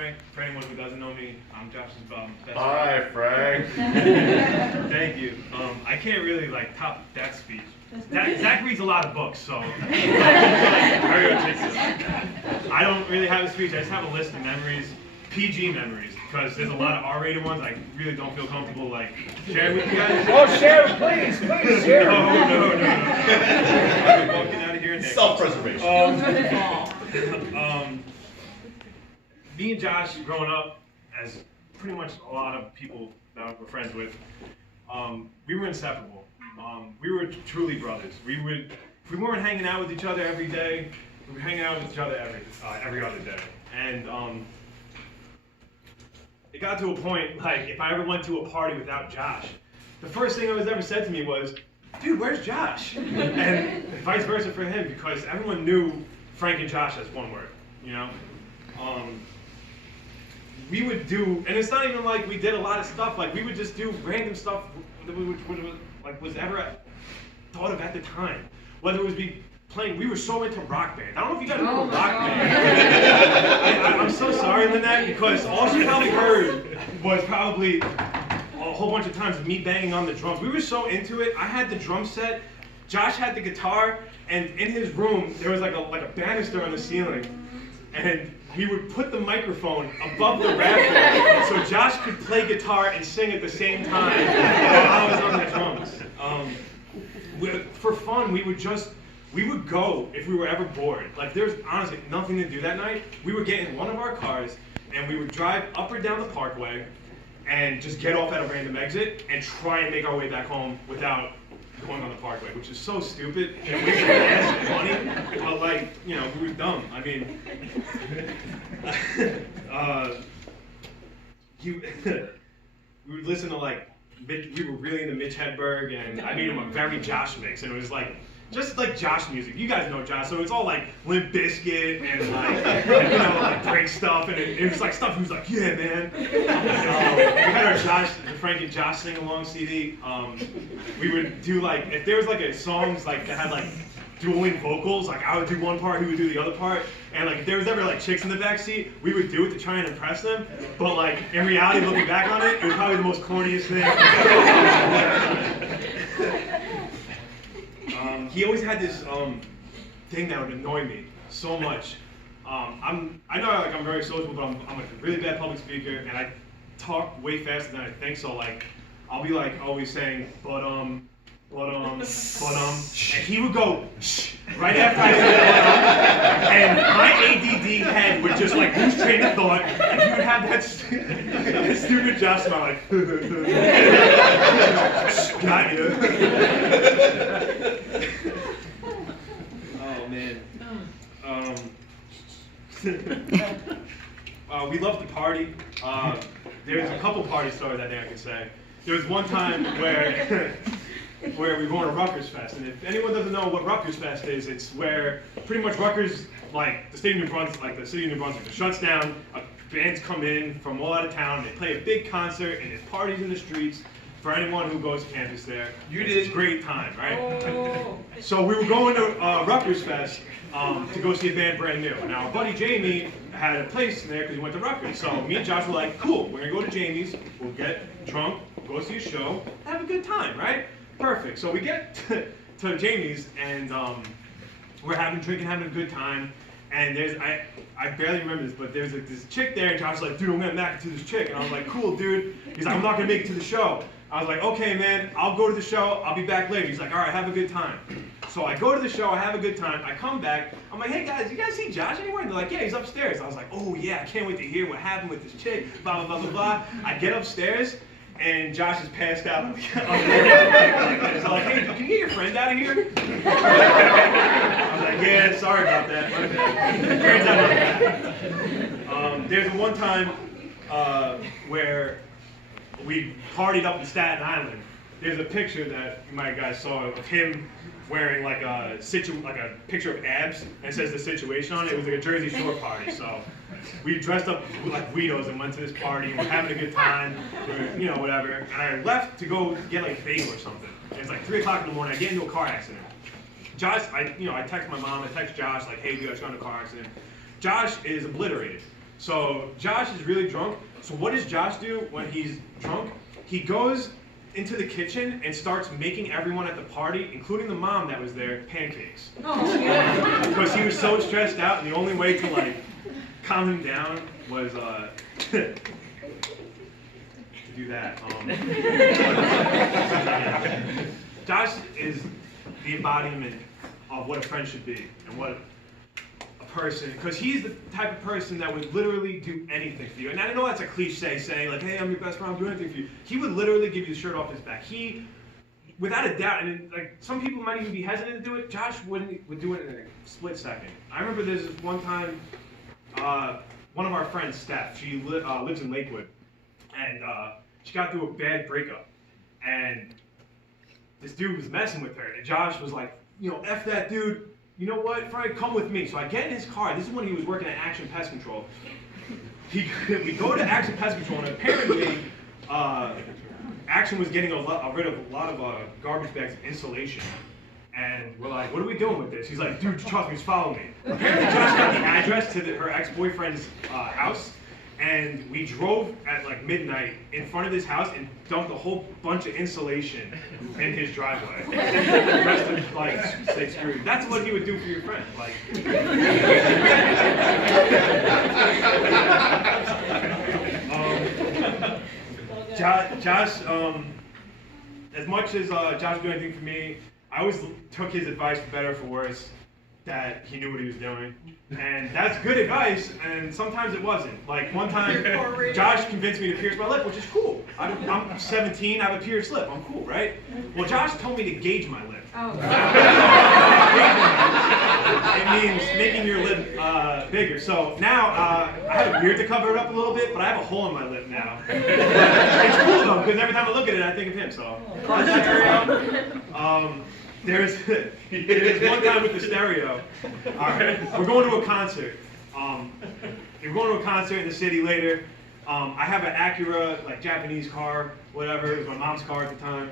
Frank. For anyone who doesn't know me, I'm Josh's best Hi, friend. Frank. Thank you. I can't really like top that speech. Zach reads a lot of books, so very articulate. I don't really have a speech. I just have a list of memories, PG memories, because there's a lot of R-rated ones. I really don't feel comfortable like sharing with you guys. Oh, share, please share. No. I'm walking out of here. Self-preservation. Me and Josh, growing up, as pretty much a lot of people that we're friends with, we were inseparable. We were truly brothers. If we weren't hanging out with each other every day, we were hanging out with each other every other day. And it got to a point, like, if I ever went to a party without Josh, the first thing that was ever said to me was, dude, where's Josh? And vice versa for him, because everyone knew Frank and Josh as one word, you know? We would do, and it's not even like we did a lot of stuff, like we would just do random stuff that was ever thought of at the time. Whether it was playing, we were so into Rock Band. I don't know if you guys remember Rock Band. I'm so sorry, Lynette, because all she probably heard was probably a whole bunch of times of me banging on the drums. We were so into it. I had the drum set, Josh had the guitar, and in his room there was like a banister on the ceiling, and he would put the microphone above the rafter so Josh could play guitar and sing at the same time while I was on the drums. For fun, we would go if we were ever bored. Like, there's honestly nothing to do that night. We would get in one of our cars and we would drive up or down the parkway and just get off at a random exit and try and make our way back home without going on the parkway, which is so stupid and wasting gas and money, but like, you know, we were dumb. I mean, we would listen to like, we were really into Mitch Hedberg, and I made him a very Josh mix, and it was like, just like Josh music. You guys know Josh, so it's all like Limp Bizkit and like, you know, like break stuff, and it was like stuff he was like, yeah, man. We had our the Frank and Josh sing along CD. We would do like, if there was like a songs like that had like dueling vocals, like I would do one part, he would do the other part, and like if there was ever like chicks in the back seat, we would do it to try and impress them. But like in reality, looking back on it, it was probably the most corniest thing. He always had this thing that would annoy me so much. I know like I'm very social, but I'm like a really bad public speaker, and I talk way faster than I think. So like I'll be like always saying and he would go shh right after I said and my ADD head would just like lose train of thought, and he would have that stupid Josh smile like got you. Oh man. We love to party. There's a couple party stories I think I can say. There was one time where we were going to Rutgers Fest, and if anyone doesn't know what Rutgers Fest is, it's where pretty much Rutgers, like the city of New Brunswick, it shuts down. Bands come in from all out of town. They play a big concert, and there's parties in the streets for anyone who goes to campus there. It's a great time, right? Oh. So we were going to Rutgers Fest to go see a band brand new. Now our buddy Jamie had a place there because he went to Rutgers. So me and Josh were like, cool, we're gonna go to Jamie's, we'll get drunk, go see a show, have a good time, right? Perfect. So we get to Jamie's, and we're drinking, having a good time. And I barely remember this, but there's like this chick there, and Josh's like, dude, I'm gonna knock it to this chick. And I was like, cool, dude. He's like, I'm not gonna make it to the show. I was like, okay, man, I'll go to the show, I'll be back later. He's like, all right, have a good time. So I go to the show, I have a good time, I come back, I'm like, hey guys, you guys see Josh anywhere? And they're like, yeah, he's upstairs. I was like, oh yeah, I can't wait to hear what happened with this chick, blah, blah, blah, blah, blah. I get upstairs, and Josh is passed out. So I'm like, hey, can you get your friend out of here? I was like, yeah, sorry about that. Friends out. There's one time where we partied up in Staten Island. There's a picture that you might guys saw of him wearing like a picture of abs, and it says The Situation on it. It was like a Jersey Shore party. So we dressed up like weirdos and went to this party, and we're having a good time, you know, whatever. And I left to go get like a bagel or something. And it's like 3 o'clock in the morning. I get into a car accident. I text my mom. I text Josh like, hey, we got in a car accident. Josh is obliterated. So Josh is really drunk. So what does Josh do when he's drunk? He goes into the kitchen and starts making everyone at the party, including the mom that was there, pancakes. Because he was so stressed out, and the only way to like calm him down was to do that. Josh is the embodiment of what a friend should be and what a person, because he's the type of person that would literally do anything for you. And I know that's a cliche saying, like, hey, I'm your best friend, I'll do anything for you. He would literally give you the shirt off his back. He, without a doubt, and like some people might even be hesitant to do it, Josh would do it in a split second. I remember there's this one time, one of our friends, Steph, she lives in Lakewood, and she got through a bad breakup. And this dude was messing with her, and Josh was like, you know, F that dude, you know what, Frank, come with me. So I get in his car. This is when he was working at Action Pest Control. We go to Action Pest Control, and apparently Action was getting rid of a lot of garbage bags of insulation. And we're like, what are we doing with this? He's like, dude, trust me, just follow me. Apparently Josh got the address to her ex-boyfriend's house, and we drove at like midnight in front of his house and dumped a whole bunch of insulation in his driveway. The rest of like, stay screwed. That's what he would do for your friend. Like, Josh, as much as Josh would do anything for me, I always took his advice for better or for worse, that he knew what he was doing. And that's good advice, and sometimes it wasn't. Like one time, Josh convinced me to pierce my lip, which is cool. I'm 17, I have a pierced lip, I'm cool, right? Well, Josh told me to gauge my lip. Oh. It means making your lip bigger. So now, I have a beard to cover it up a little bit, but I have a hole in my lip now. It's cool though, because every time I look at it, I think of him, so. There's one time with the stereo. We're going to a concert. We're going to a concert in the city later. I have an Acura, like Japanese car, whatever. It was my mom's car at the time.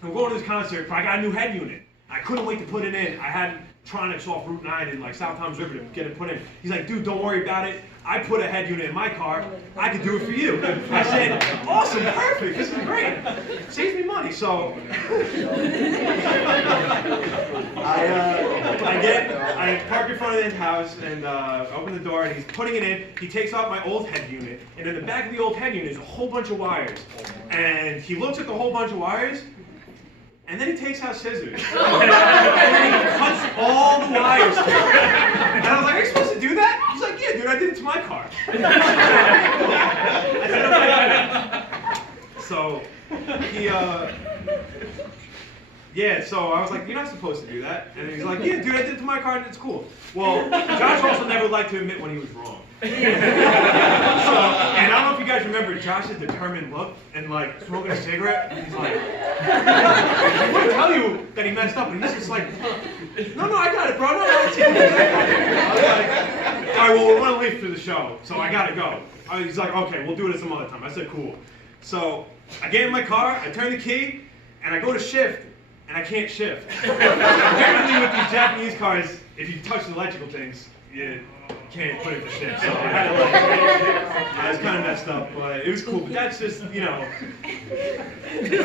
And we're going to this concert, but I got a new head unit. I couldn't wait to put it in. I had Tronics off Route 9 in like South Toms River to get it put in. He's like, dude, don't worry about it. I put a head unit in my car. I could do it for you. I said, awesome, perfect. This is great. Saves me money. So I park in front of his house and open the door, and he's putting it in. He takes out my old head unit, and in the back of the old head unit is a whole bunch of wires. And he looks at the whole bunch of wires, and then he takes out scissors. And then he cuts all the wires through. And I was like, are you supposed to do that? He's like, yeah, dude, I did it to my car. I said, okay. So he, yeah, so I was like, you're not supposed to do that. And he's like, yeah, dude, I did it to my car and it's cool. Well, Josh also never liked to admit when he was wrong. So, and I don't know if you guys remember Josh's determined look and like smoking a cigarette. He's like, I want to tell you that he messed up, and he's just like, no, I got it, bro. No, it's cool. I was like, all right, well, we're running late for the show, so I gotta go. He's like, okay, we'll do it at some other time. I said, cool. So I get in my car, I turn the key, and I go to shift, and I can't shift. Apparently with these Japanese cars, if you touch the electrical things, you can't put it to shift. So I had to like, yeah, it's kind of messed up, but it was cool. But that's just, you know. It was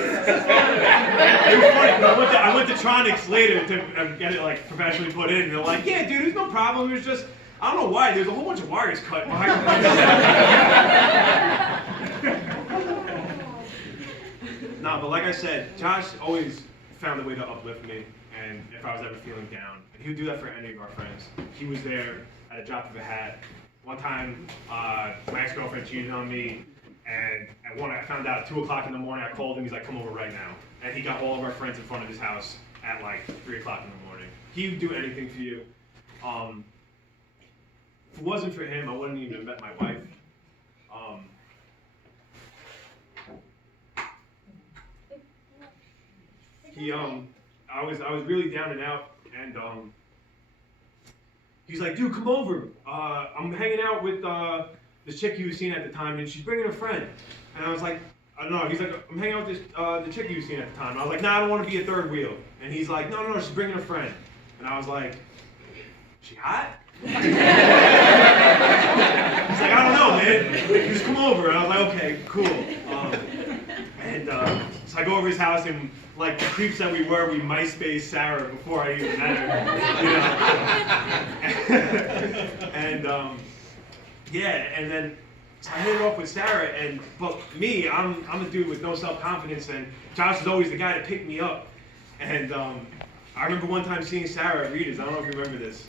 funny, but I went to Tronics later to get it like professionally put in, and they're like, yeah, dude, there's no problem. There's just, I don't know why, there's a whole bunch of wires cut behind the No, but like I said, Josh always found a way to uplift me, and if I was ever feeling down, and he would do that for any of our friends. He was there at a drop of a hat. One time, my ex-girlfriend cheated on me, and I found out at 2 o'clock in the morning. I called him. He's like, come over right now. And he got all of our friends in front of his house at like 3 o'clock in the morning. He would do anything for you. If it wasn't for him, I wouldn't even have met my wife. I was really down and out, and he's like, dude, come over. I'm hanging out with this chick you was seeing at the time, and she's bringing a friend. And I was like, I don't know. He's like, I'm hanging out with the chick you was seeing at the time. And I was like, nah, I don't want to be a third wheel. And he's like, no, she's bringing a friend. And I was like, she hot? He's like, I don't know, man. Just come over. And I was like, okay, cool. So I go over his house, and like the creeps that we were, we MySpace Sarah before I even met her. And then so I hit it off with Sarah, but me, I'm a dude with no self-confidence, and Josh is always the guy to pick me up. And I remember one time seeing Sarah at Rita's. I don't know if you remember this.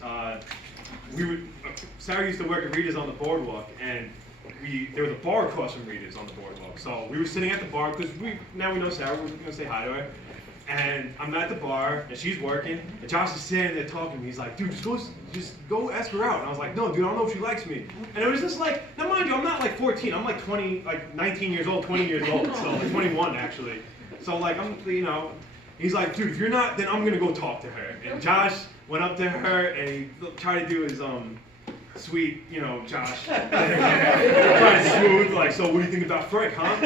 Sarah used to work at Rita's on the boardwalk, and there was a bar across from Rita's on the boardwalk. So we were sitting at the bar because now we know Sarah. We're gonna say hi to her. And I'm at the bar, and she's working, and Josh is standing there talking to me. He's like, dude, just go ask her out. And I was like, no, dude, I don't know if she likes me. And it was just like, now mind you, I'm not like 14. I'm like 20, like 19 years old, 20 years old. So like 21 actually. So like he's like, dude, if you're not, then I'm gonna go talk to her. And Josh went up to her, and he tried to do his sweet, Josh. Trying to smooth, like, so what do you think about Frick, huh?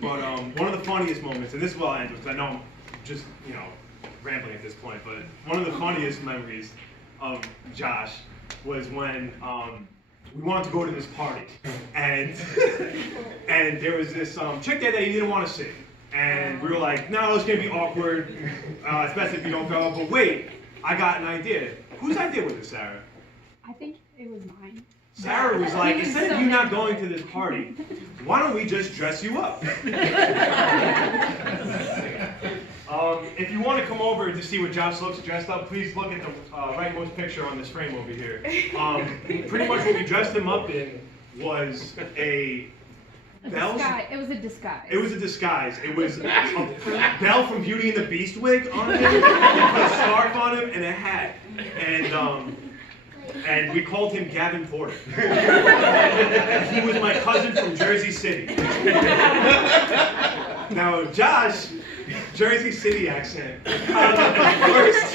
But one of the funniest moments, and this is where I'll end, because I know I'm just, rambling at this point, but one of the funniest memories of Josh was when we wanted to go to this party, and there was this chick there that he didn't want to see. And we were like, no, it's gonna be awkward, especially if you don't go. But wait, I got an idea. Whose idea was it, Sarah? I think it was mine. Sarah was like, instead of you not going to this party, why don't we just dress you up? If you want to come over to see what Josh looks dressed up, please look at the rightmost picture on this frame over here. Pretty much what we dressed him up in was It was a disguise. It was a disguise. It was a Belle from Beauty and the Beast wig on him, with a scarf on him, and a hat. And we called him Gavin Porter. He was my cousin from Jersey City. Now, Josh, Jersey City accent. Worst.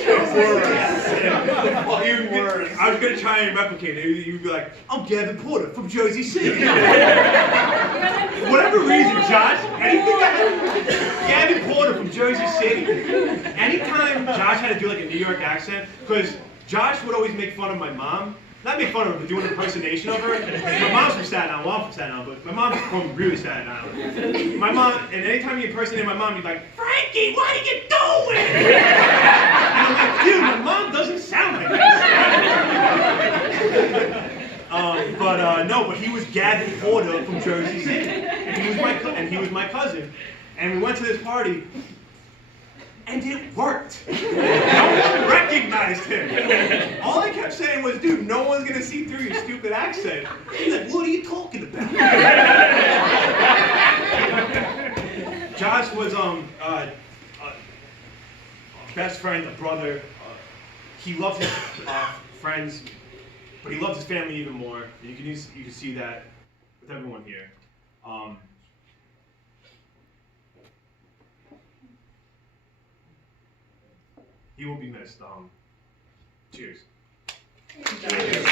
I was gonna try and replicate it. You'd be like, I'm Gavin Porter from Jersey City. For whatever reason, Josh, Gavin Porter from Jersey City. Anytime Josh had to do like a New York accent, because Josh would always make fun of my mom. Not make fun of her, but do an impersonation of her. My mom's from Staten Island, well, I'm from Staten Island, but my mom's from really Staten Island. My mom, and anytime he impersonated my mom, he'd be like, Frankie, what are you doing? And I'm like, dude, my mom doesn't sound like this. But he was Gavin Porter from Jersey City. And he was my cousin. And we went to this party, and it worked. No one recognized him. All I kept saying was, dude, no one's gonna see through your stupid accent. He's like, what are you talking about? Josh was a best friend, a brother. He loved his friends, but he loved his family even more. And you can see that with everyone here. He will be missed. Cheers. Cheers.